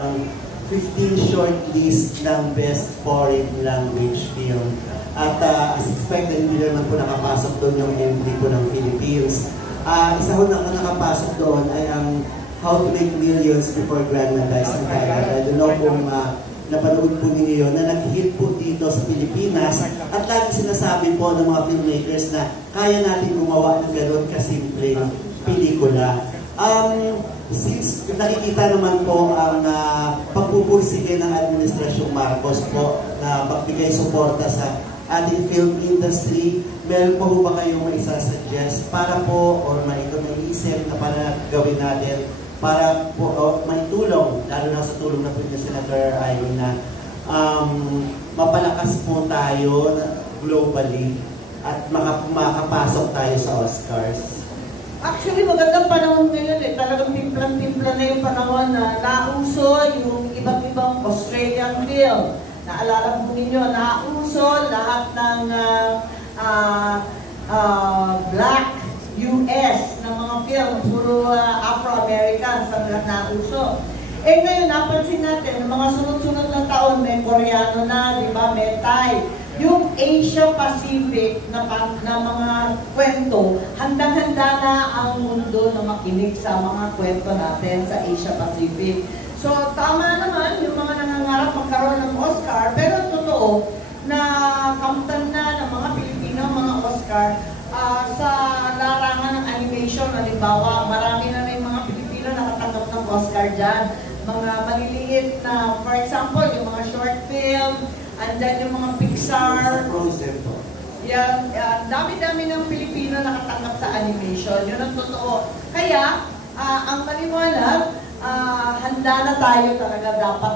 15 shortlist ng Best Foreign Language Film. At as expected, hindi naman po nakapasok doon yung entry po ng Philippines. Isa ho na nakapasok doon ay ang How to Make Millions Before Grandma Dies in Thailand. I don't know kung napanood po ninyo yun, na nag-hit po dito sa Pilipinas. At lagi sinasabi po ng mga filmmakers na kaya natin gumawa ng gano'n kasimpleng pelikula. Since nakikita naman po ang pagpupursige ng Administrasyong Marcos po na pagbigay suporta sa ating film industry, meron po ba kayong may isa-suggest para po or may isip na para gawin natin para po may tulong, lalo na sa tulong na po ni Senator Irene na mapalakas po tayo globally at makapasok tayo sa Oscars? Actually, magandang panahon ngayon eh. Talagang timplang-timpla na yung panahon na nauso yung iba't ibang Australian film. Naalala po ninyo, nauso lahat ng Black US ng mga film. Puro Afro-Americans ang nauso. Eh ngayon, napansin natin, mga sunod-sunod na taon, may Koreano na, di ba? May Thai. Yung Asia-Pacific na mga kwento, handang-handa na ang mundo na makinig sa mga kwento natin sa Asia-Pacific. So, tama naman yung mga nangangarap magkaroon ng Oscar, pero totoo na kamtan na ng mga Pilipino, mga Oscar, sa larangan ng animation, halimbawa, marami na yung mga Pilipino nakatanggap ng Oscar dyan. Mga maliliit na, for example, yung mga short film, and then yung mga Pixar. Yan, dami-dami ng Pilipino nakatanggap sa animation. Yun ang totoo. Kaya, ang maliwanag, handa na tayo talaga dapat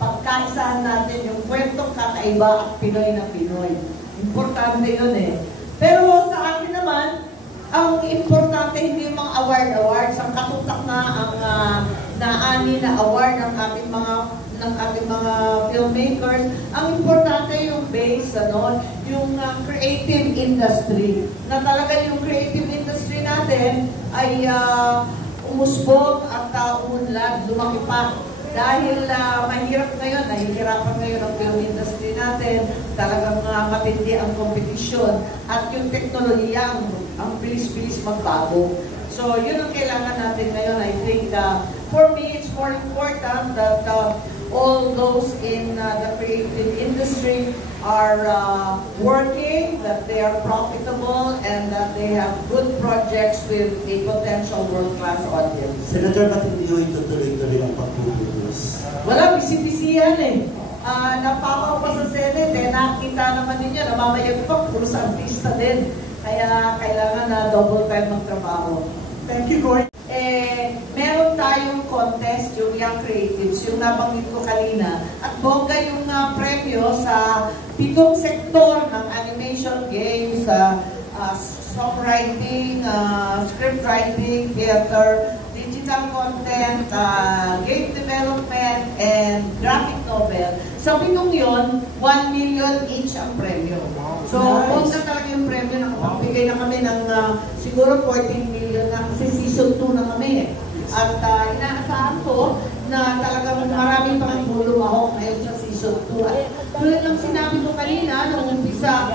pagkaisahan natin yung kwentong kakaiba at Pinoy na Pinoy. Importante yun eh. Pero sa akin naman, ang importante hindi yung mga awards. Ang katutak na ang naani na award ng ating mga filmmakers. Ang importante yung base, yung creative industry. Na talaga yung creative industry natin ay umusbog at umunlad, lumaki pa. Dahil mahirap ngayon, nahihirapan ngayon ang film industry natin. Talagang matindi ang kompetisyon at yung teknolohiya ang bilis-bilis magbago. So, yun ang kailangan natin ngayon. I think, for me, it's more important that all those in the creative industry are working, that they are profitable, and that they have good projects with a potential world-class audience. Senator, ba't hindi ko itutuloy-tuloy ang pagpupulos? Wala, busy-busy yan eh. Napakaw pa sa Senate eh, nakita naman ninyo, namamayag pa, puro sa artista din. Kaya kailangan na double time magtrabaho. Thank you, Corey. Meron tayong contest, yung Young Creatives, yung nabanggit ko kanina. At bongga yung premyo sa 7 sektor ng animation, games, songwriting, script writing, theater, digital content, game development, and graphic novel. Sa pinong yun, 1 million each ang premyo. So, bongga talaga yung premyo. Nakapagbigay na kami ng siguro 14 million na kasi season 2 na kami. At inaasahan ko na talagang marami pang lumahok ngayon sa season 2. At tulad ng sinabi ko kanina, nung umpisa,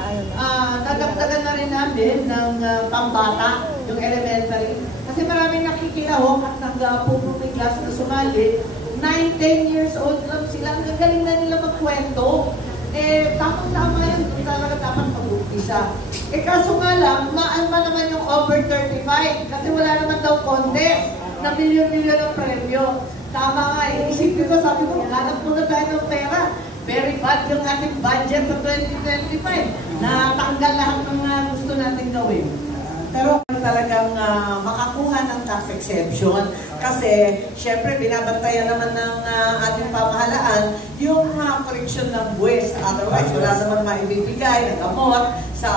nadagdagan na rin namin ng pambata, yung elementary. Kasi maraming nakikilahok at nagpupumiglas na sumali. 9-10 years old lang sila. Ang galing na nila magkwento. Tapos-tama yun. Kung talaga dapat mag-umpisa. Kaso nga lang, maan pa naman yung over 35. Kasi wala naman daw contest na milyon-milyon ang premyo. Tama nga, isipin ko, sabi ko, hanap muna tayo ng pera. Very bad yung ating budget sa 2025. Natanggal lahat ng gusto natin gawin. Pero talagang makakuha ng tax exemption kasi syempre binabantayan naman ng ating pamahalaan yung correction ng buwis. Otherwise, wala naman maibibigay ng gamot sa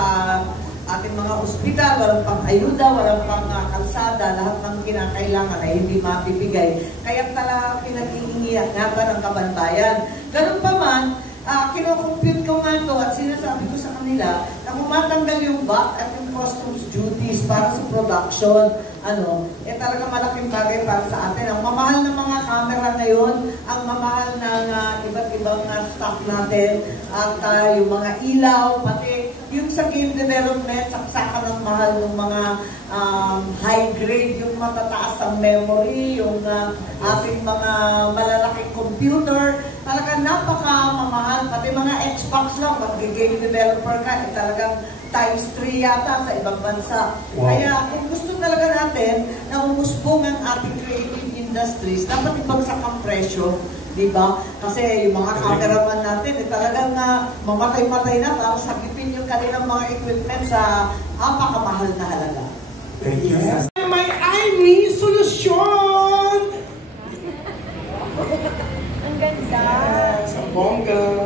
ating mga ospital, walang pang ayuda, walang pang kalsada, lahat ng kinakailangan ay hindi mabibigay. Kaya talaga pinag-iingiyapan ng kabantayan. Ganun pa man, kinocompute ko nga ito at sinasabi ko sa kanila na kung matanggal yung VAT at yung customs duties para sa production, talaga malaking bagay para sa atin. Ang mamahal ng mga camera ngayon, ang mamahal ng iba't ibang stock natin, at yung mga ilaw, pati yung sa game development, saksakan ng mahal ng mga high grade, yung matataas ang memory, yung ating mga malalaking computer, talaga napaka-mamahal. Pati mga Xbox lang, pag game developer ka, talagang times 3 yata sa ibang bansa. Wow. Kaya kung gusto talaga natin na umusbong ang ating creative industries, dapat ibagsak ang presyo, di ba? Kasi yung mga cameraman natin, talagang mamatay-matay na para sagipin yung kanilang mga equipment sa napakamahal na halaga. Thank you. Yes. May Amy solusyon! Ang ganda! Sa bongga!